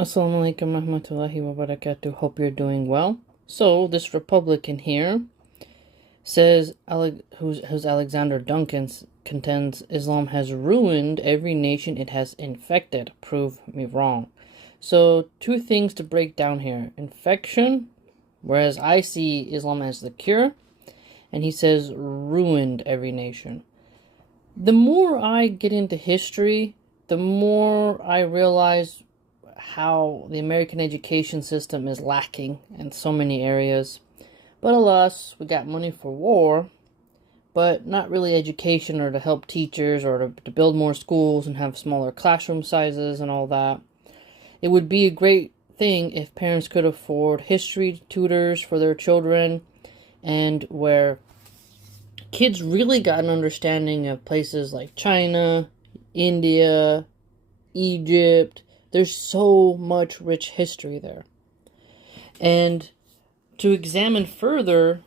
Assalamu alaikum rahmatullahi wa barakatuh. Hope you're doing well. So, this Republican here says, who's Alexander Duncan, contends Islam has ruined every nation it has infected. Prove me wrong. So, two things to break down here. Infection, whereas I see Islam as the cure, and he says ruined every nation. The more I get into history, the more I realize how the American education system is lacking in so many areas. But alas, we got money for war, but not really education or to help teachers or to build more schools and have smaller classroom sizes and all that. It would be a great thing if parents could afford history tutors for their children, and where kids really got an understanding of places like China, India, Egypt. There's so much rich history there. And to examine further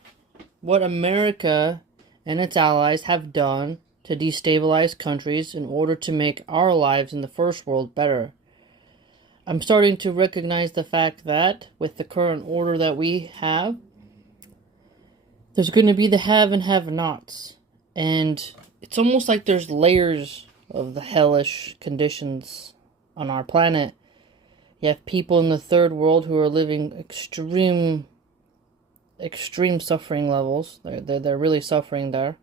what America and its allies have done to destabilize countries in order to make our lives in the first world better. I'm starting to recognize the fact that with the current order that we have, there's going to be the have and have-nots. And it's almost like there's layers of the hellish conditions on our planet. You have people in the third world who are living extreme suffering levels. They're really suffering there.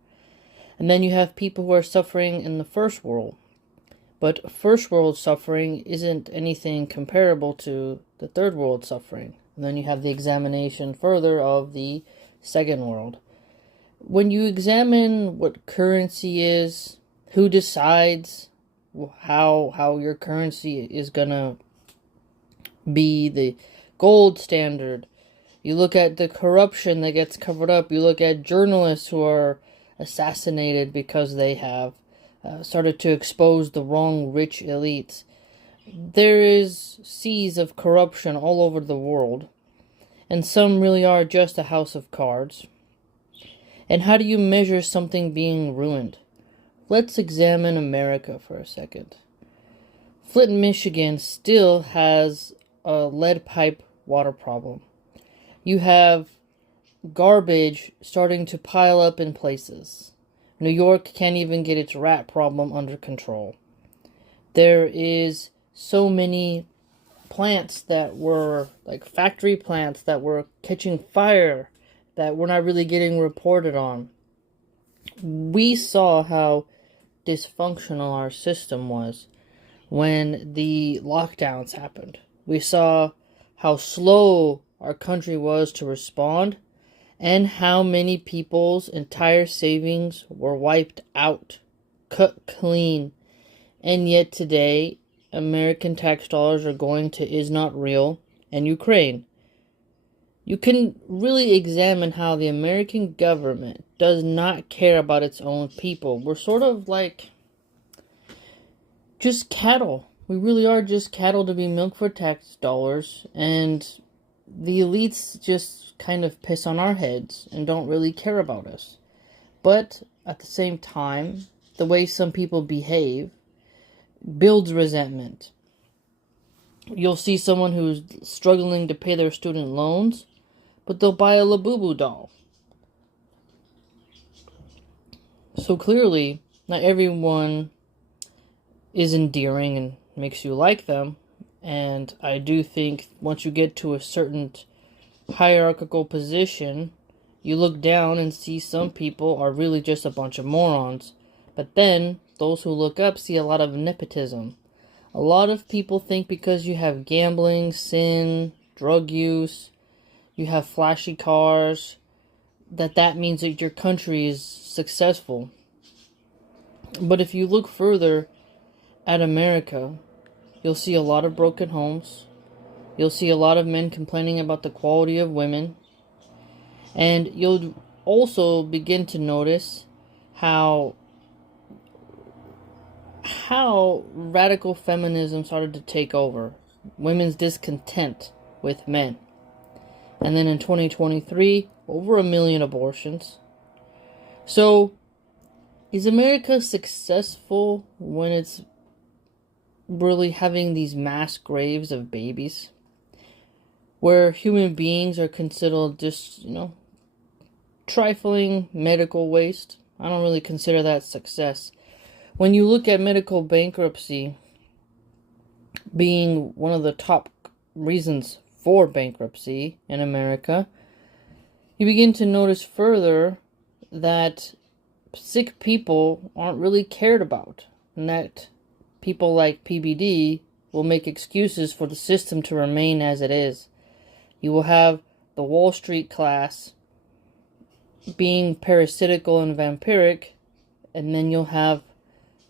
And then you have people who are suffering in the first world. But first world suffering isn't anything comparable to the third world suffering. And then you have the examination further of the second world. When you examine what currency is, who decides how your currency is gonna be the gold standard, you look at the corruption that gets covered up. You look at journalists who are assassinated because they have started to expose the wrong rich elites. There is seas of corruption all over the world, and some really are just a house of cards. And how do you measure something being ruined? Let's examine America for a second. Flint, Michigan still has a lead pipe water problem. You have garbage starting to pile up in places. New York can't even get its rat problem under control. There is so many plants that were like factory plants that were catching fire that we're not really getting reported on. We saw how dysfunctional our system was when the lockdowns happened. We saw how slow our country was to respond and how many people's entire savings were wiped out, cut clean. And yet today, American tax dollars are going to Is Not Real and Ukraine. You can really examine how the American government does not care about its own people. We're sort of like just cattle. We really are just cattle to be milked for tax dollars, and the elites just kind of piss on our heads and don't really care about us. But at the same time, the way some people behave builds resentment. You'll see someone who's struggling to pay their student loans, but they'll buy a Labubu doll. So clearly, not everyone is endearing and makes you like them. And I do think once you get to a certain hierarchical position, you look down and see some people are really just a bunch of morons. But then, those who look up see a lot of nepotism. A lot of people think because you have gambling, sin, drug use, you have flashy cars, that means that your country is successful. But if you look further at America, you'll see a lot of broken homes. You'll see a lot of men complaining about the quality of women. And you'll also begin to notice how radical feminism started to take over. Women's discontent with men. And then in 2023, over 1 million abortions. So, is America successful when it's really having these mass graves of babies where human beings are considered just, trifling medical waste. I don't really consider that success. When you look at medical bankruptcy being one of the top reasons for bankruptcy in America, you begin to notice further that sick people aren't really cared about, and that people like PBD will make excuses for the system to remain as it is. You will have the Wall Street class being parasitical and vampiric, and then you'll have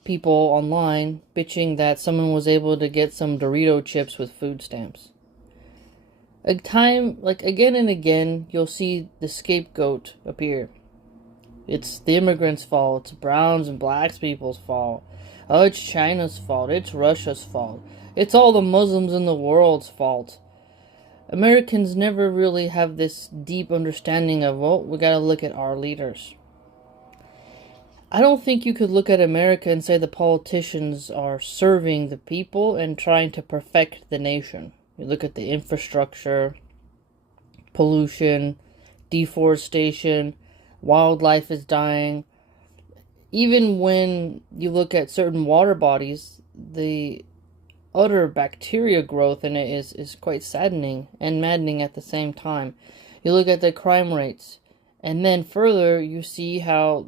people online bitching that someone was able to get some Dorito chips with food stamps. Again and again, you'll see the scapegoat appear. It's the immigrants' fault. It's browns and blacks people's fault. Oh, it's China's fault. It's Russia's fault. It's all the Muslims in the world's fault. Americans never really have this deep understanding of, well, we gotta look at our leaders. I don't think you could look at America and say the politicians are serving the people and trying to perfect the nation. You look at the infrastructure, pollution, deforestation, wildlife is dying. Even when you look at certain water bodies, the utter bacteria growth in it is quite saddening and maddening at the same time. You look at the crime rates, and then further you see how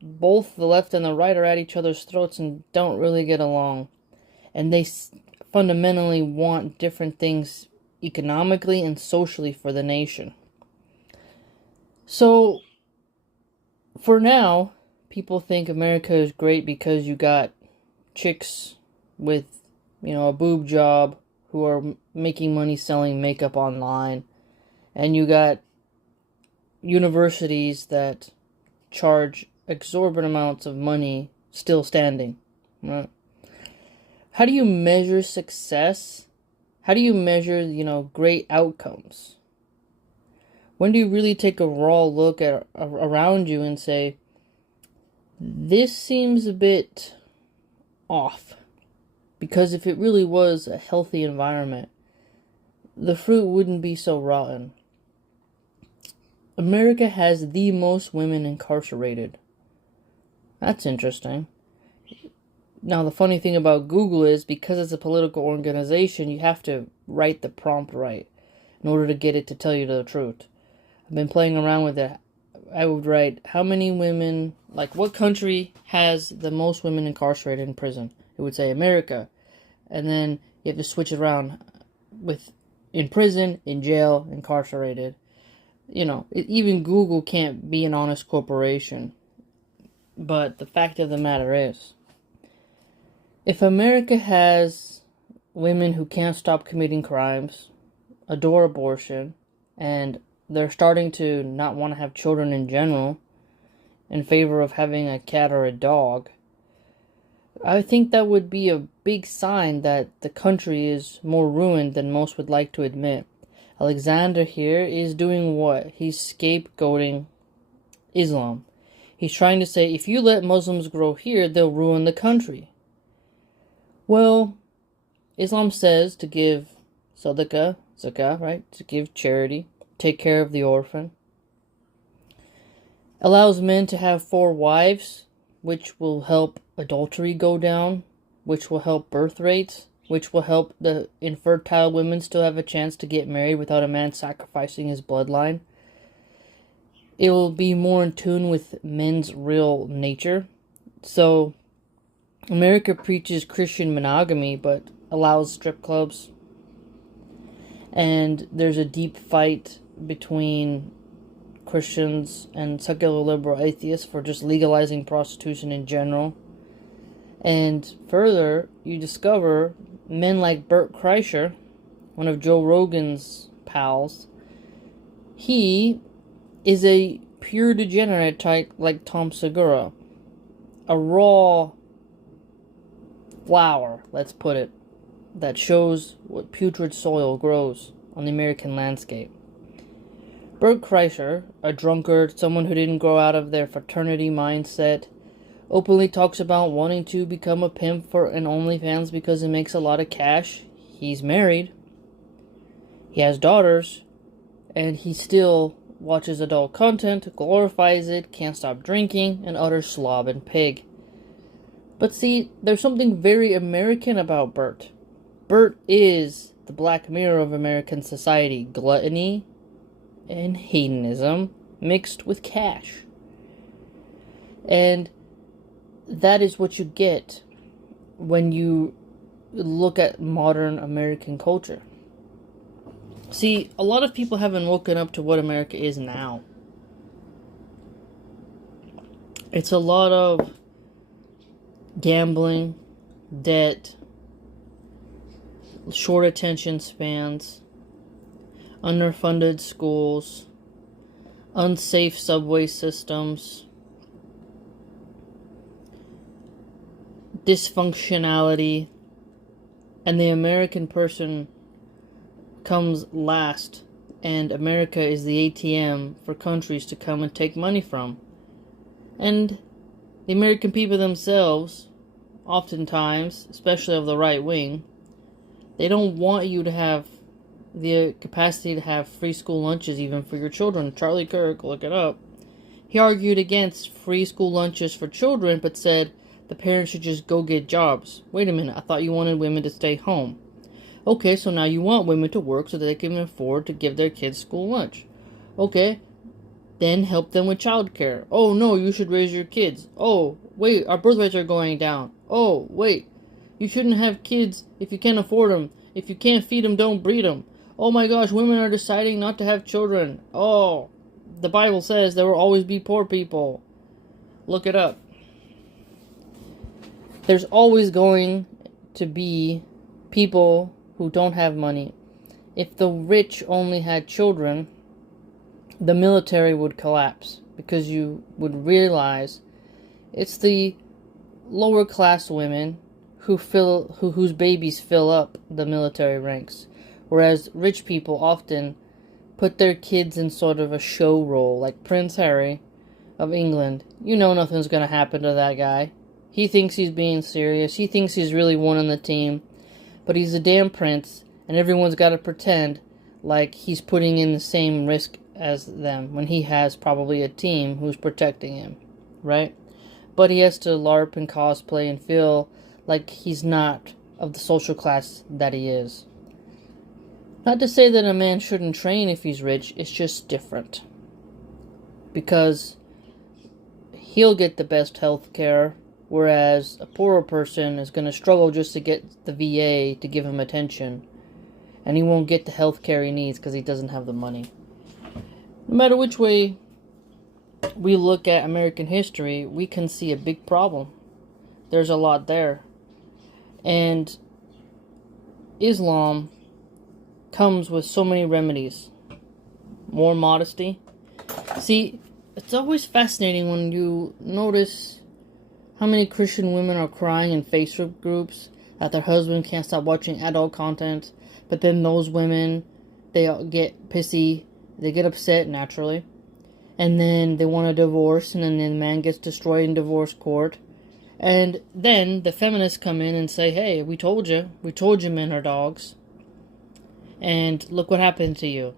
both the left and the right are at each other's throats and don't really get along. And they fundamentally want different things economically and socially for the nation. So, for now, people think America is great because you got chicks with, a boob job who are making money selling makeup online. And you got universities that charge exorbitant amounts of money still standing, right? How do you measure success? How do you measure, great outcomes? When do you really take a raw look at around you and say, this seems a bit off? Because if it really was a healthy environment, the fruit wouldn't be so rotten. America has the most women incarcerated. That's interesting. Now, the funny thing about Google is, because it's a political organization, you have to write the prompt right in order to get it to tell you the truth. I've been playing around with it. I would write, how many women, what country has the most women incarcerated in prison? It would say America. And then you have to switch it around with in prison, in jail, incarcerated. Even Google can't be an honest corporation. But the fact of the matter is, if America has women who can't stop committing crimes, adore abortion, and they're starting to not want to have children in general, in favor of having a cat or a dog, I think that would be a big sign that the country is more ruined than most would like to admit. Alexander here is doing what? He's scapegoating Islam. He's trying to say, if you let Muslims grow here, they'll ruin the country. Well, Islam says to give zakah, right? To give charity, take care of the orphan. Allows men to have 4 wives, which will help adultery go down, which will help birth rates, which will help the infertile women still have a chance to get married without a man sacrificing his bloodline. It will be more in tune with men's real nature. So, America preaches Christian monogamy, but allows strip clubs. And there's a deep fight between Christians and secular liberal atheists for just legalizing prostitution in general. And further, you discover men like Bert Kreischer, one of Joe Rogan's pals. He is a pure degenerate type like Tom Segura. A raw flower, let's put it, that shows what putrid soil grows on the American landscape. Bert Kreischer, a drunkard, someone who didn't grow out of their fraternity mindset, openly talks about wanting to become a pimp for an OnlyFans because it makes a lot of cash. He's married. He has daughters. And he still watches adult content, glorifies it, can't stop drinking, and utter slob and pig. But see, there's something very American about Bert. Bert is the Black Mirror of American society. Gluttony and hedonism mixed with cash. And that is what you get when you look at modern American culture. See, a lot of people haven't woken up to what America is now. It's a lot of gambling, debt, short attention spans, underfunded schools, unsafe subway systems, dysfunctionality, and the American person comes last, and America is the ATM for countries to come and take money from. And the American people themselves, oftentimes, especially of the right wing, they don't want you to have the capacity to have free school lunches even for your children. Charlie Kirk, look it up. He argued against free school lunches for children, but said the parents should just go get jobs. Wait a minute, I thought you wanted women to stay home. Okay, so now you want women to work so that they can afford to give their kids school lunch. Okay, then help them with childcare. Oh no, you should raise your kids. Oh, wait, our birth rates are going down. Oh, wait, you shouldn't have kids if you can't afford them. If you can't feed them, don't breed them. Oh my gosh, women are deciding not to have children. Oh, the Bible says there will always be poor people. Look it up. There's always going to be people who don't have money. If the rich only had children, the military would collapse, because you would realize it's the lower class women whose babies fill up the military ranks, whereas rich people often put their kids in sort of a show role, like Prince Harry of England. You know nothing's going to happen to that guy. He thinks he's being serious. He thinks he's really one on the team. But he's a damn prince, and everyone's got to pretend like he's putting in the same risk as them when he has probably a team who's protecting him, right? But he has to LARP and cosplay and feel like he's not of the social class that he is. Not to say that a man shouldn't train if he's rich, it's just different. Because he'll get the best health care, whereas a poorer person is going to struggle just to get the VA to give him attention. And he won't get the health care he needs because he doesn't have the money. No matter which way we look at American history, we can see a big problem. There's a lot there. And Islam comes with so many remedies. More modesty. See, it's always fascinating when you notice how many Christian women are crying in Facebook groups that their husband can't stop watching adult content. But then those women, they get pissy. They get upset naturally. And then they want a divorce. And then the man gets destroyed in divorce court. And then the feminists come in and say, hey, we told you. We told you men are dogs. And look what happened to you.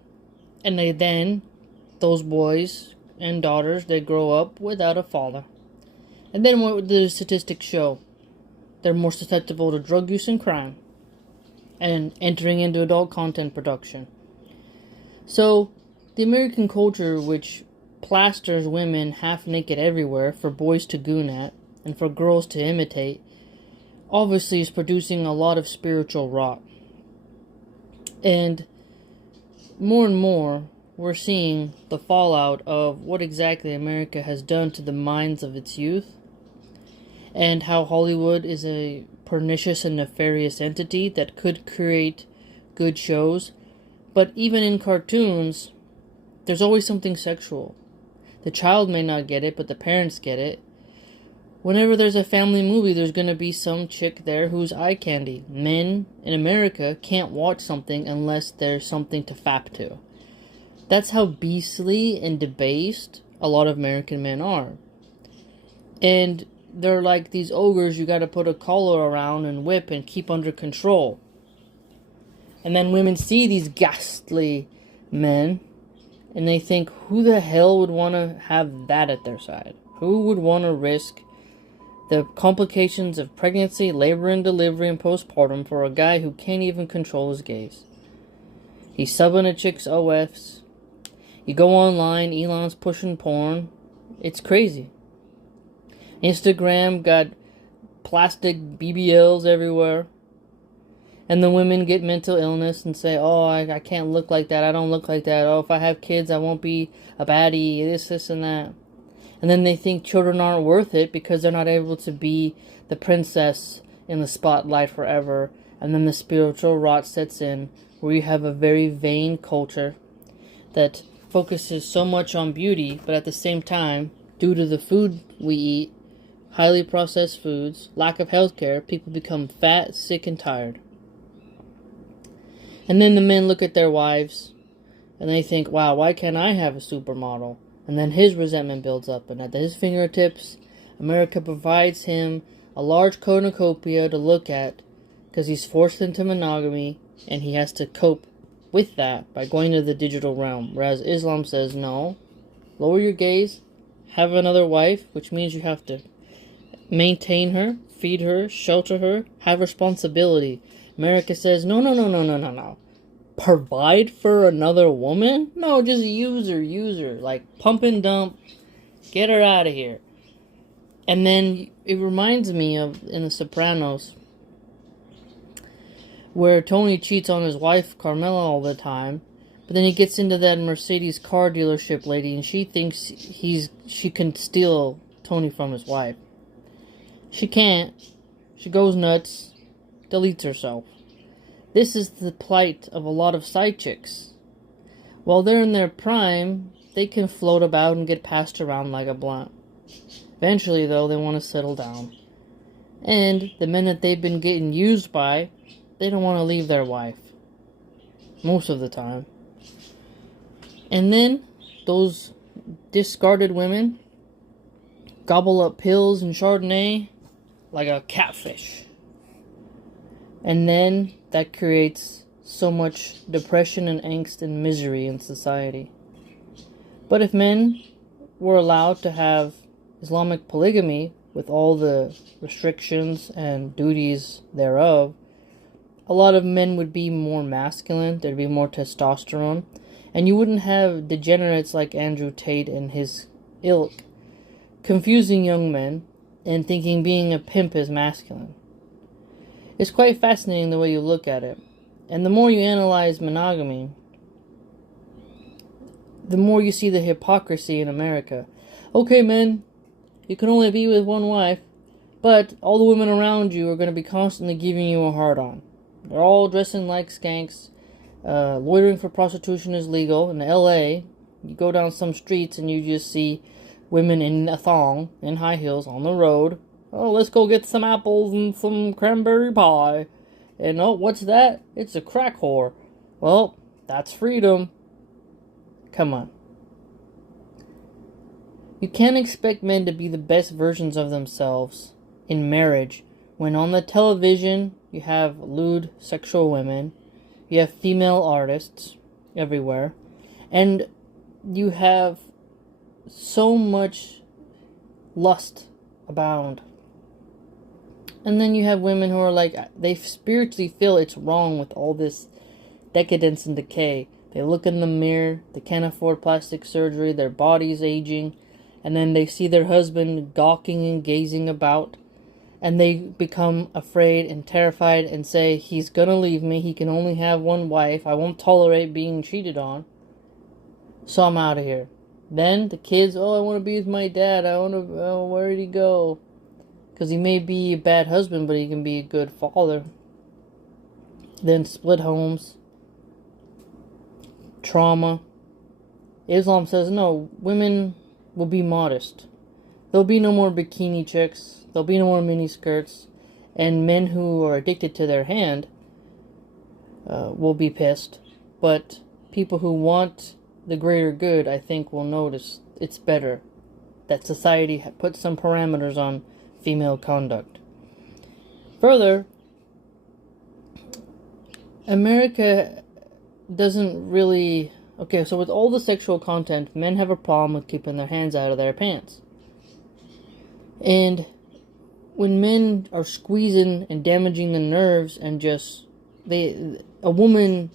And those boys and daughters, they grow up without a father. And then what do the statistics show? They're more susceptible to drug use and crime. And entering into adult content production. So, the American culture, which plasters women half naked everywhere for boys to goon at, and for girls to imitate, obviously is producing a lot of spiritual rot. And more, we're seeing the fallout of what exactly America has done to the minds of its youth, and how Hollywood is a pernicious and nefarious entity that could create good shows. But even in cartoons, there's always something sexual. The child may not get it, but the parents get it. Whenever there's a family movie, there's going to be some chick there who's eye candy. Men in America can't watch something unless there's something to fap to. That's how beastly and debased a lot of American men are. And they're like these ogres you got to put a collar around and whip and keep under control. And then women see these ghastly men and they think, who the hell would want to have that at their side? Who would want to risk the complications of pregnancy, labor and delivery, and postpartum for a guy who can't even control his gaze? He's subbing a chick's OFs. You go online, Elon's pushing porn. It's crazy. Instagram got plastic BBLs everywhere. And the women get mental illness and say, oh, I can't look like that. I don't look like that. Oh, if I have kids, I won't be a baddie. This, and that. And then they think children aren't worth it because they're not able to be the princess in the spotlight forever. And then the spiritual rot sets in, where you have a very vain culture that focuses so much on beauty, but at the same time, due to the food we eat, highly processed foods, lack of healthcare, people become fat, sick, and tired. And then the men look at their wives and they think, wow, why can't I have a supermodel? And then his resentment builds up, and at his fingertips, America provides him a large cornucopia to look at because he's forced into monogamy and he has to cope with that by going to the digital realm. Whereas Islam says, no, lower your gaze, have another wife, which means you have to maintain her, feed her, shelter her, have responsibility. America says, no. Provide for another woman? No, just use her. Like, pump and dump. Get her out of here. And then it reminds me of in The Sopranos, where Tony cheats on his wife, Carmela, all the time. But then he gets into that Mercedes car dealership lady, and she thinks she can steal Tony from his wife. She can't. She goes nuts, deletes herself. This is the plight of a lot of side chicks. While they're in their prime, they can float about and get passed around like a blunt. Eventually, though, they want to settle down. And the men that they've been getting used by, they don't want to leave their wife. Most of the time. And then, those discarded women gobble up pills and Chardonnay like a catfish. And then that creates so much depression and angst and misery in society. But if men were allowed to have Islamic polygamy with all the restrictions and duties thereof, a lot of men would be more masculine, there'd be more testosterone, and you wouldn't have degenerates like Andrew Tate and his ilk confusing young men and thinking being a pimp is masculine. It's quite fascinating the way you look at it. And the more you analyze monogamy, the more you see the hypocrisy in America. Okay, men, you can only be with one wife, but all the women around you are going to be constantly giving you a hard-on. They're all dressing like skanks. Loitering for prostitution is legal. In LA, you go down some streets and you just see women in a thong, in high heels, on the road. Oh, let's go get some apples and some cranberry pie. And oh, what's that? It's a crack whore. Well, that's freedom. Come on. You can't expect men to be the best versions of themselves in marriage when on the television you have lewd sexual women, you have female artists everywhere, and you have so much lust abound. And then you have women who are like, they spiritually feel it's wrong with all this decadence and decay. They look in the mirror, they can't afford plastic surgery, their body's aging, and then they see their husband gawking and gazing about, and they become afraid and terrified and say, he's gonna leave me, he can only have one wife, I won't tolerate being cheated on, so I'm out of here. Then the kids, oh, I want to be with my dad, where did he go? Because he may be a bad husband, but he can be a good father. Then split homes. Trauma. Islam says no, women will be modest. There'll be no more bikini chicks. There'll be no more mini skirts. And men who are addicted to their hand will be pissed. But people who want the greater good, I think, will notice it's better that society puts some parameters on female conduct. Further, America doesn't really... Okay, so with all the sexual content, men have a problem with keeping their hands out of their pants. And when men are squeezing and damaging the nerves and a woman,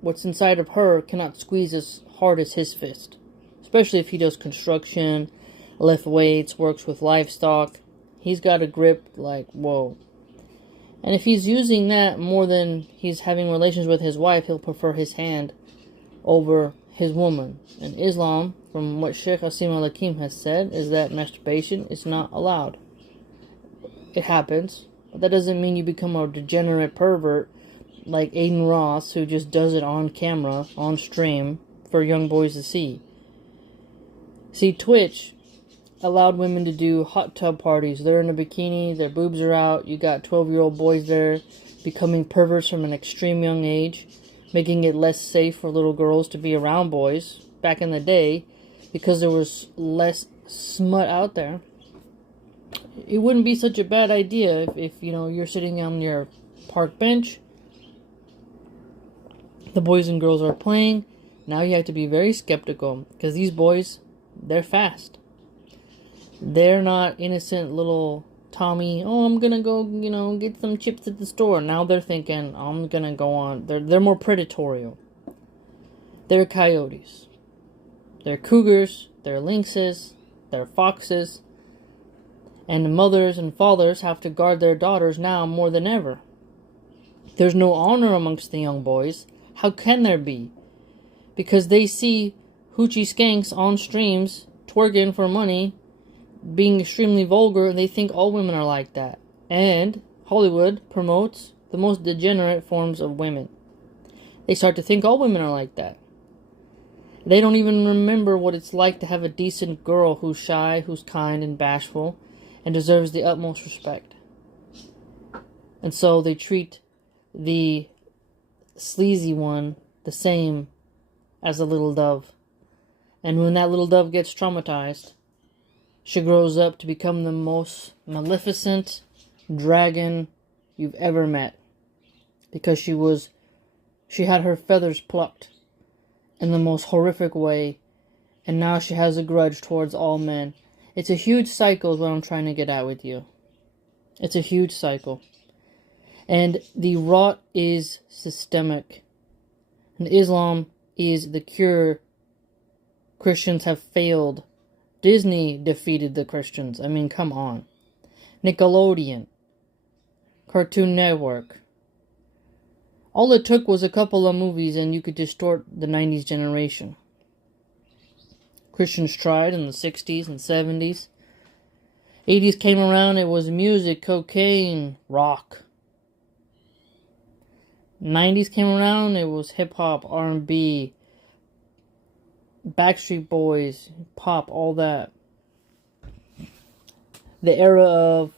what's inside of her cannot squeeze as hard as his fist. Especially if he does construction, lift weights, works with livestock. He's got a grip like, whoa. And if he's using that more than he's having relations with his wife, he'll prefer his hand over his woman. In Islam, from what Sheikh Asim al-Hakim has said, is that masturbation is not allowed. It happens, but that doesn't mean you become a degenerate pervert like Aiden Ross, who just does it on camera, on stream, for young boys to see. See, Twitch allowed women to do hot tub parties. They're in a bikini, their boobs are out, you got 12-year-old boys there becoming perverts from an extreme young age, making it less safe for little girls to be around boys back in the day because there was less smut out there. It wouldn't be such a bad idea if you're sitting on your park bench, the boys and girls are playing. Now you have to be very skeptical because these boys, they're fast. They're not innocent little Tommy, oh, I'm gonna go, get some chips at the store. Now they're thinking, I'm gonna go on. They're more predatorial. They're coyotes. They're cougars. They're lynxes. They're foxes. And the mothers and fathers have to guard their daughters now more than ever. There's no honor amongst the young boys. How can there be? Because they see hoochie skanks on streams, twerking for money, being extremely vulgar, and they think all women are like that. And Hollywood promotes the most degenerate forms of women. They start to think all women are like that. They don't even remember what it's like to have a decent girl who's shy, who's kind and bashful, and deserves the utmost respect. And so they treat the sleazy one the same as a little dove. And when that little dove gets traumatized, she grows up to become the most maleficent dragon you've ever met. Because she had her feathers plucked in the most horrific way, and now she has a grudge towards all men. It's a huge cycle is what I'm trying to get at with you. It's a huge cycle. And the rot is systemic. And Islam is the cure. Christians have failed. Disney defeated the Christians. I mean, come on. Nickelodeon. Cartoon Network. All it took was a couple of movies and you could distort the 90s generation. Christians tried in the 60s and 70s. 80s came around, it was music, cocaine, rock. 90s came around, it was hip-hop, R&B, Backstreet Boys, pop, all that. The era of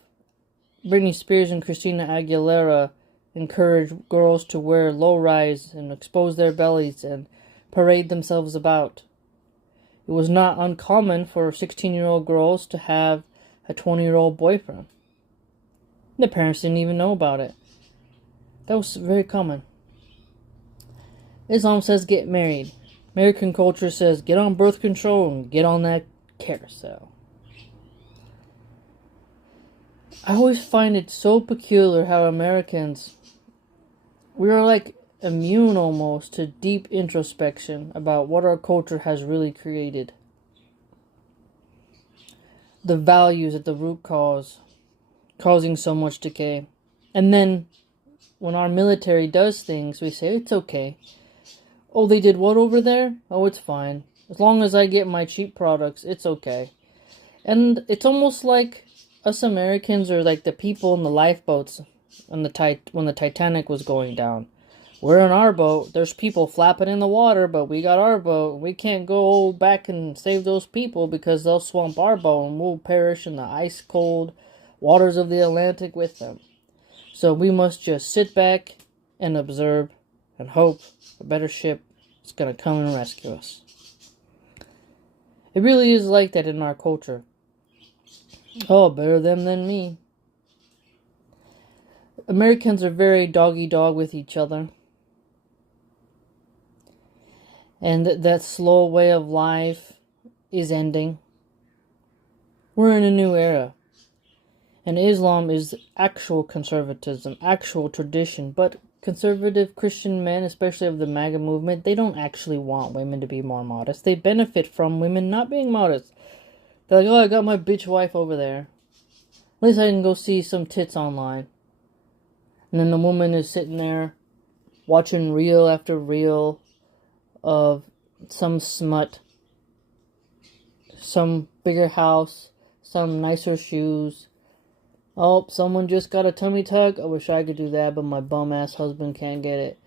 Britney Spears and Christina Aguilera encouraged girls to wear low-rise and expose their bellies and parade themselves about. It was not uncommon for 16-year-old girls to have a 20-year-old boyfriend. The parents didn't even know about it. That was very common. Islam says get married. American culture says get on birth control and get on that carousel. I always find it so peculiar how Americans, we are like immune almost to deep introspection about what our culture has really created. The values at the root cause, causing so much decay. And then, when our military does things, we say, it's okay. Oh, they did what over there? Oh, it's fine. As long as I get my cheap products, it's okay. And it's almost like us Americans are like the people in the lifeboats on when the Titanic was going down. We're in our boat. There's people flapping in the water, but we got our boat. We can't go back and save those people because they'll swamp our boat and we'll perish in the ice-cold waters of the Atlantic with them. So we must just sit back and observe and hope a better ship is going to come and rescue us. It really is like that in our culture. Oh, better them than me. Americans are very dog-eat-dog with each other. And that slow way of life is ending. We're in a new era. And Islam is actual conservatism, actual tradition. But conservative Christian men, especially of the MAGA movement, they don't actually want women to be more modest. They benefit from women not being modest. They're like, oh, I got my bitch wife over there. At least I can go see some tits online. And then the woman is sitting there watching reel after reel of some smut, some bigger house, some nicer shoes. Oh, someone just got a tummy tuck. I wish I could do that, but my bum ass husband can't get it.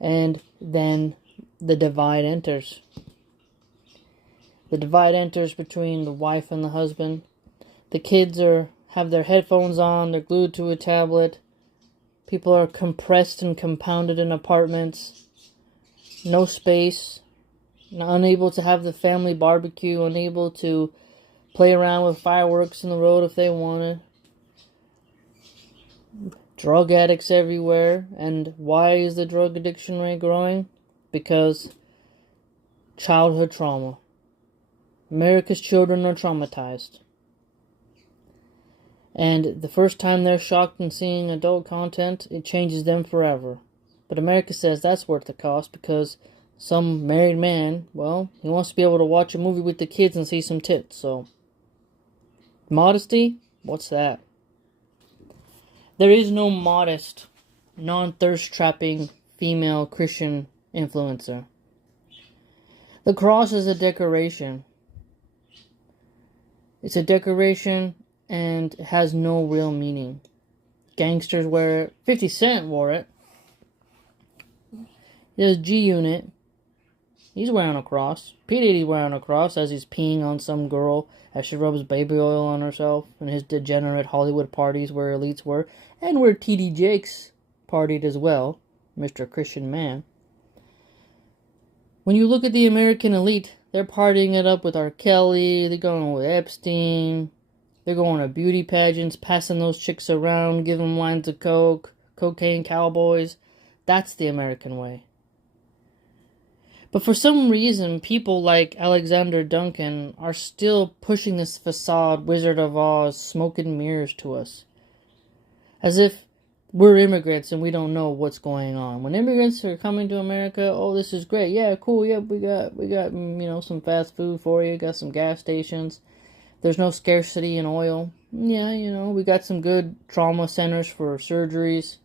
And then the divide enters. The divide enters between the wife and the husband. The kids have their headphones on, they're glued to a tablet. People are compressed and compounded in apartments. No space. Unable to have the family barbecue. Unable to play around with fireworks in the road if they wanted. Drug addicts everywhere. And why is the drug addiction rate growing? Because childhood trauma. America's children are traumatized. And the first time they're shocked in seeing adult content, it changes them forever. But America says that's worth the cost because some married man, well, he wants to be able to watch a movie with the kids and see some tits. So, modesty? What's that? There is no modest, non-thirst-trapping female Christian influencer. The cross is a decoration. It's a decoration and it has no real meaning. Gangsters wear it. 50 Cent wore it. There's G-Unit. He's wearing a cross. P. Diddy's wearing a cross as he's peeing on some girl as she rubs baby oil on herself in his degenerate Hollywood parties where elites were, and where T.D. Jakes partied as well, Mr. Christian Man. When you look at the American elite, they're partying it up with R. Kelly, they're going with Epstein, they're going to beauty pageants, passing those chicks around, giving them lines of coke, cocaine cowboys. That's the American way. But for some reason, people like Alexander Duncan are still pushing this facade, Wizard of Oz, smoke and mirrors to us. As if we're immigrants and we don't know what's going on. When immigrants are coming to America, oh, this is great. Yeah, cool. Yeah, we got some fast food for you. Got some gas stations. There's no scarcity in oil. Yeah, we got some good trauma centers for surgeries.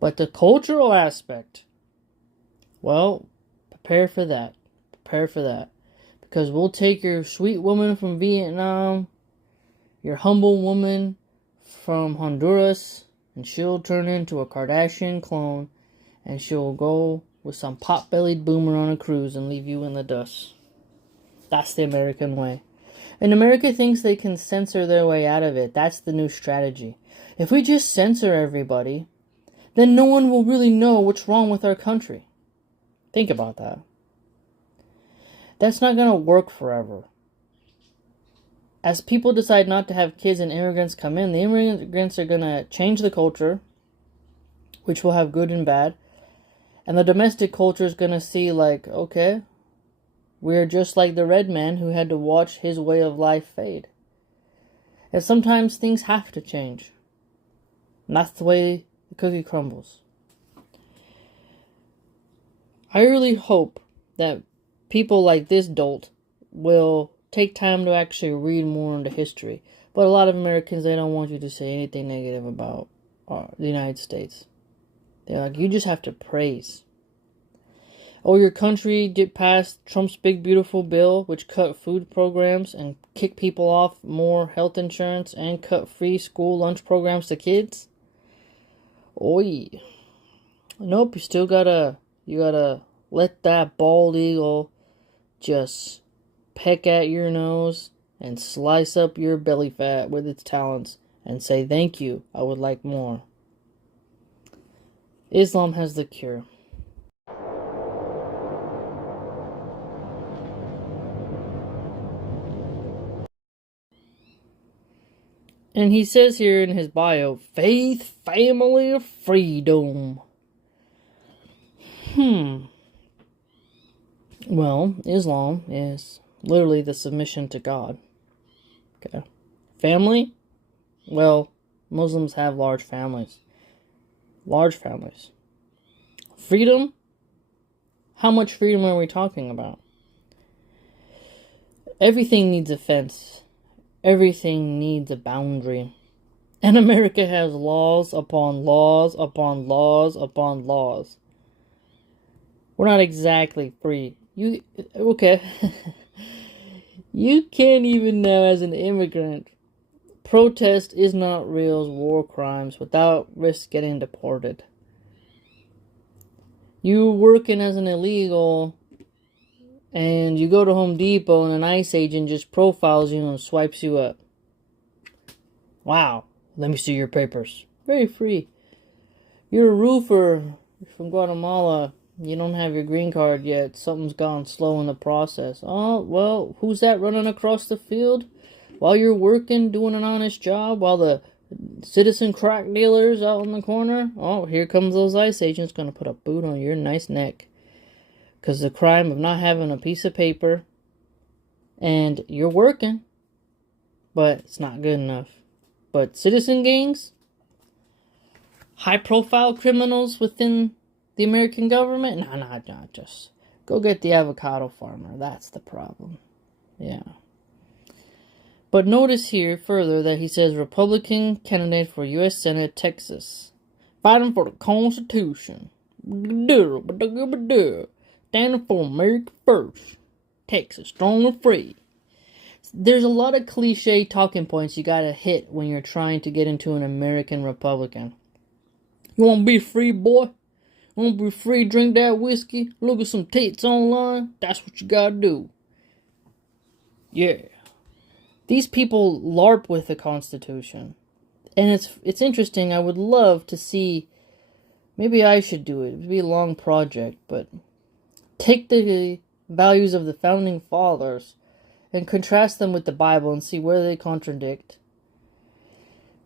But the cultural aspect, well, prepare for that. Prepare for that. Because we'll take your sweet woman from Vietnam, your humble woman from Honduras, and she'll turn into a Kardashian clone, and she'll go with some pot-bellied boomer on a cruise and leave you in the dust. That's the American way. And America thinks they can censor their way out of it. That's the new strategy. If we just censor everybody, then no one will really know what's wrong with our country. Think about that. That's not going to work forever. As people decide not to have kids and immigrants come in, the immigrants are going to change the culture, which will have good and bad. And the domestic culture is going to see like, okay, we're just like the red man who had to watch his way of life fade. And sometimes things have to change. And that's the way the cookie crumbles. I really hope that people like this dolt will take time to actually read more into history. But a lot of Americans, they don't want you to say anything negative about the United States. They're like, you just have to praise. Oh, your country did pass Trump's big beautiful bill, which cut food programs and kicked people off more health insurance and cut free school lunch programs to kids. Oi. Nope, you gotta let that bald eagle just peck at your nose and slice up your belly fat with its talons and say, thank you, I would like more. Islam has the cure. And he says here in his bio, faith, family, freedom. Well, Islam is literally the submission to God. Okay. Family? Well, Muslims have large families. Large families. Freedom? How much freedom are we talking about? Everything needs a fence. Everything needs a boundary. And America has laws upon laws upon laws upon laws. We're not exactly free. Okay. You can't even know as an immigrant. Protest is not real as war crimes without risk getting deported. You working as an illegal and you go to Home Depot and an ICE agent just profiles you and swipes you up. Wow, let me see your papers. Very free. You're a roofer from Guatemala. You don't have your green card yet. Something's gone slow in the process. Oh, well, who's that running across the field? While you're working, doing an honest job, while the citizen crack dealers out in the corner? Oh, here comes those ICE agents gonna put a boot on your nice neck. Because the crime of not having a piece of paper, and you're working, but it's not good enough. But citizen gangs, high-profile criminals within the American government, nah, just go get the avocado farmer. That's the problem. Yeah. But notice here further that he says Republican candidate for U.S. Senate, Texas, fighting for the Constitution. Standing for America first. Texas, strong and free. There's a lot of cliche talking points you gotta hit when you're trying to get into an American Republican. You wanna be free, boy? You wanna be free, drink that whiskey, look at some tits online? That's what you gotta do. Yeah. These people LARP with the Constitution. And it's interesting. I would love to see, maybe I should do it. It would be a long project, but take the values of the founding fathers and contrast them with the Bible and see where they contradict.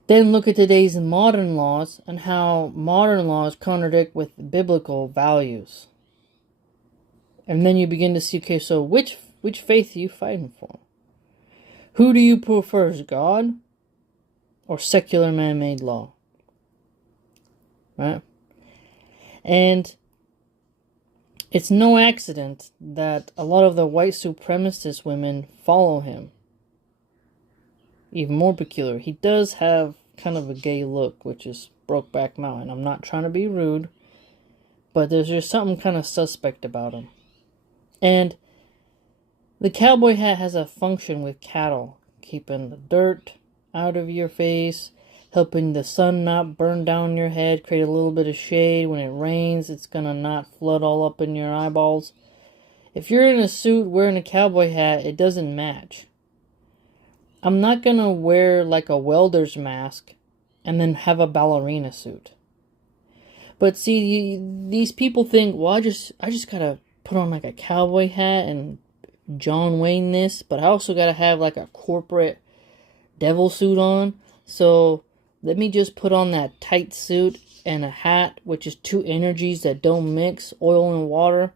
Then look at today's modern laws and how modern laws contradict with biblical values. And then you begin to see, okay, so which faith are you fighting for? Who do you prefer, God or secular man-made law? Right? And it's no accident that a lot of the white supremacist women follow him. Even more peculiar, he does have kind of a gay look, which is Brokeback Mountain. I'm not trying to be rude, but there's just something kind of suspect about him. And the cowboy hat has a function with cattle, keeping the dirt out of your face, helping the sun not burn down your head, create a little bit of shade. When it rains, it's gonna not flood all up in your eyeballs. If you're in a suit wearing a cowboy hat, it doesn't match. I'm not gonna wear like a welder's mask and then have a ballerina suit. But see, these people think, well, I just gotta put on like a cowboy hat and John Wayne this, but I also gotta have like a corporate devil suit on. So let me just put on that tight suit and a hat, which is two energies that don't mix, oil and water,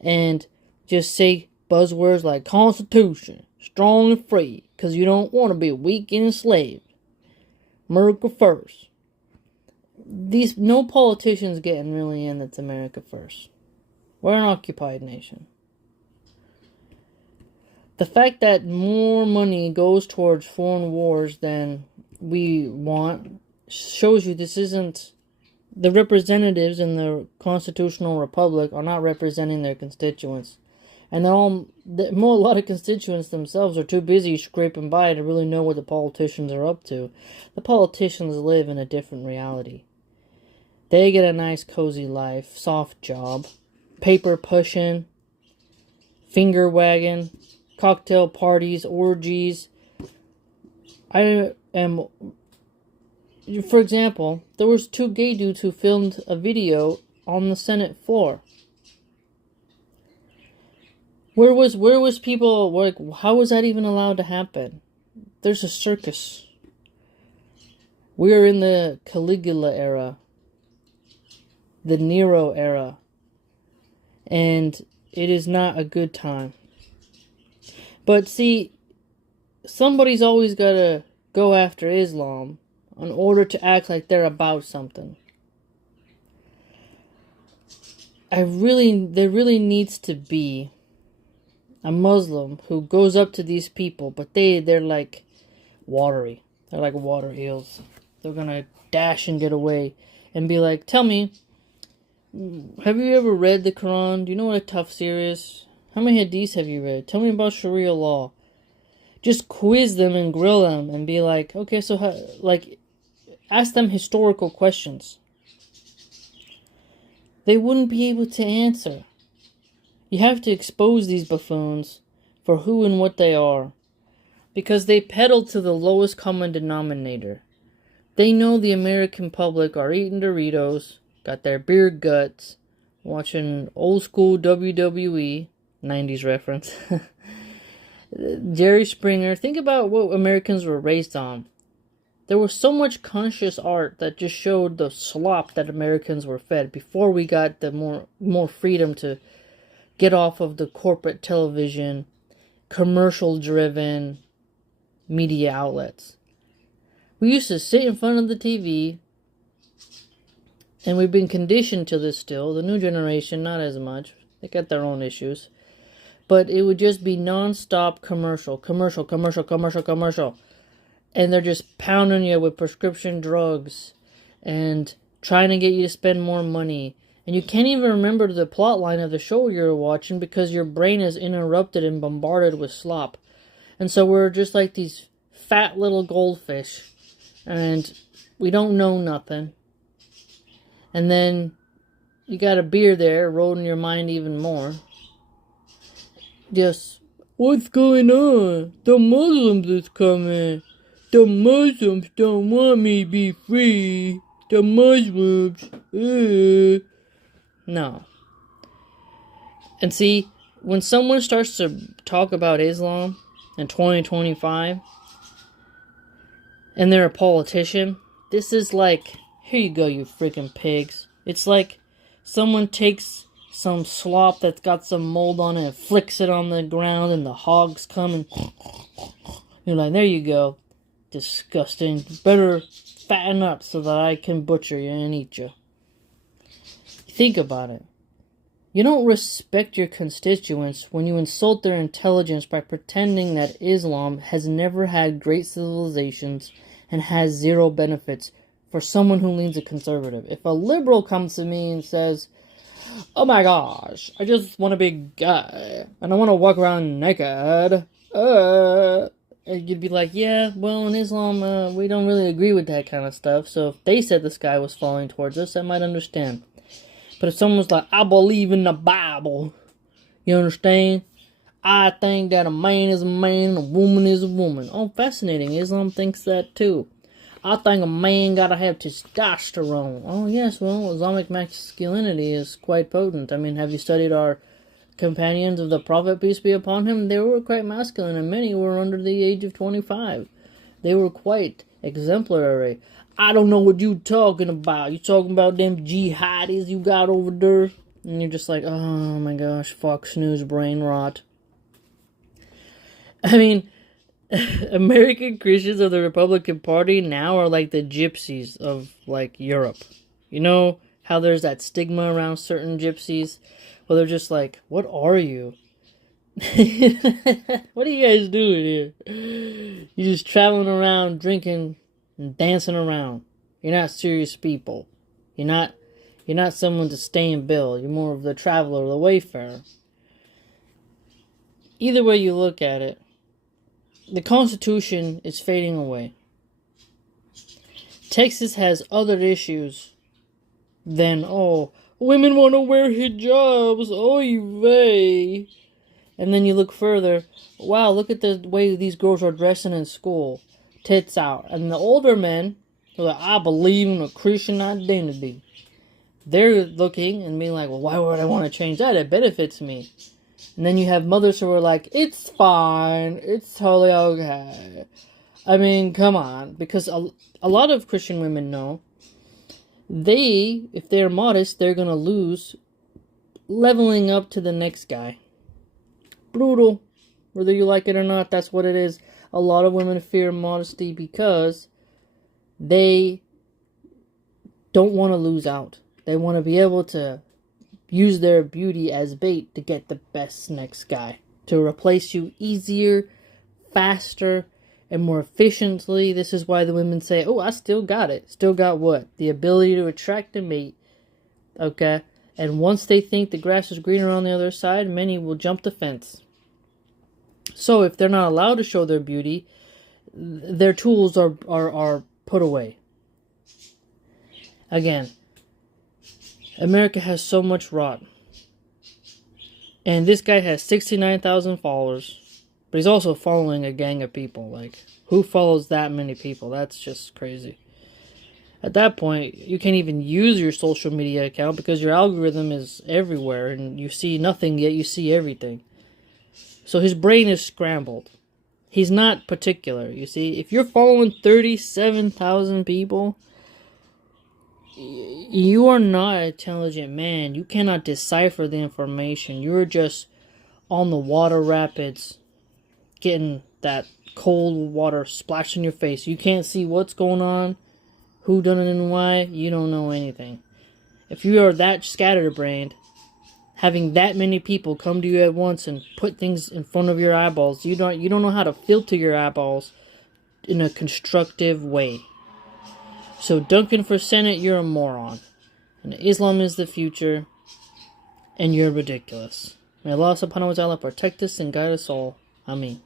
and just say buzzwords like Constitution, strong and free, because you don't want to be weak and enslaved. America first. No politicians getting really in that's America first. We're an occupied nation. The fact that more money goes towards foreign wars than we want shows you this isn't... The representatives in the constitutional republic are not representing their constituents. And a lot of constituents themselves are too busy scraping by to really know what the politicians are up to. The politicians live in a different reality. They get a nice cozy life, soft job, paper pushing, finger wagging, cocktail parties, orgies. For example, there was two gay dudes who filmed a video on the Senate floor. Where was people, how was that even allowed to happen? There's a circus. We're in the Caligula era, the Nero era, and it is not a good time. But see, somebody's always got to go after Islam in order to act like they're about something. There really needs to be a Muslim who goes up to these people, but they're like watery. They're like water eels. They're gonna dash and get away and be like, tell me, have you ever read the Quran? Do you know what a tafsir is? How many hadiths have you read? Tell me about Sharia law. Just quiz them and grill them and be like, okay, so how, like, ask them historical questions. They wouldn't be able to answer. You have to expose these buffoons for who and what they are, because they peddle to the lowest common denominator. They know the American public are eating Doritos, got their beer guts, watching old school WWE, 90s reference, Jerry Springer. Think about what Americans were raised on. There was so much conscious art that just showed the slop that Americans were fed before we got the more freedom to get off of the corporate television, commercial-driven media outlets. We used to sit in front of the TV, and we've been conditioned to this still. The new generation, not as much. They got their own issues. But it would just be non-stop commercial. And they're just pounding you with prescription drugs and trying to get you to spend more money. And you can't even remember the plot line of the show you're watching because your brain is interrupted and bombarded with slop. And so we're just like these fat little goldfish. And we don't know nothing. And then you got a beer there, rolling your mind even more. Just, what's going on? The Muslims is coming. The Muslims don't want me to be free. The Muslims. No. And see, when someone starts to talk about Islam in 2025, and they're a politician, this is like, here you go, you freaking pigs. It's like someone takes some slop that's got some mold on it and flicks it on the ground, and the hogs come and you're like, there you go. Disgusting. Better fatten up so that I can butcher you and eat you. Think about it. You don't respect your constituents when you insult their intelligence by pretending that Islam has never had great civilizations and has zero benefits for someone who leans a conservative. If a liberal comes to me and says, oh my gosh, I just want to be a guy and I want to walk around naked, and you'd be like, yeah, well, in Islam, we don't really agree with that kind of stuff. So if they said the sky was falling towards us, I might understand. But if someone's like, I believe in the Bible, you understand? I think that a man is a man and a woman is a woman. Oh, fascinating. Islam thinks that too. I think a man gotta have testosterone. Oh, yes, well, Islamic masculinity is quite potent. I mean, have you studied our companions of the Prophet, peace be upon him? They were quite masculine, and many were under the age of 25. They were quite exemplary. I don't know what you talking about. You talking about them jihadis you got over there? And you're just like, oh my gosh, Fox News brain rot. I mean, American Christians of the Republican Party now are like the gypsies of, like, Europe. You know how there's that stigma around certain gypsies? Well, they're just like, what are you? What are you guys doing here? You're just traveling around, drinking, and dancing around. You're not serious people. You're not someone to stay and build. You're more of the traveler, the wayfarer. Either way you look at it, the Constitution is fading away. Texas has other issues than, oh, women want to wear hijabs, oy vey. And then you look further, wow, look at the way these girls are dressing in school. Tits out. And the older men, who are like, I believe in a Christian identity. They're looking and being like, well, why would I want to change that? It benefits me. And then you have mothers who are like, it's fine. It's totally okay. I mean, come on. Because a lot of Christian women know if they're modest, they're going to lose leveling up to the next guy. Brutal. Whether you like it or not, that's what it is. A lot of women fear modesty because they don't want to lose out. They want to be able to use their beauty as bait to get the best next guy. To replace you easier, faster, and more efficiently. This is why the women say, oh, I still got it. Still got what? The ability to attract a mate. Okay? And once they think the grass is greener on the other side, many will jump the fence. So if they're not allowed to show their beauty, their tools are put away. Again, America has so much rot. And this guy has 69,000 followers. But he's also following a gang of people. Like, who follows that many people? That's just crazy. At that point, you can't even use your social media account because your algorithm is everywhere and you see nothing, yet you see everything. So his brain is scrambled. He's not particular, you see. If you're following 37,000 people, you are not an intelligent man. You cannot decipher the information. You're just on the water rapids, getting that cold water splashed in your face. You can't see what's going on, who done it and why. You don't know anything. If you are that scatterbrained, having that many people come to you at once and put things in front of your eyeballs, you don't know how to filter your eyeballs in a constructive way. So Duncan for Senate, you're a moron. And Islam is the future, and you're ridiculous. May Allah subhanahu wa ta'ala protect us and guide us all. Ameen.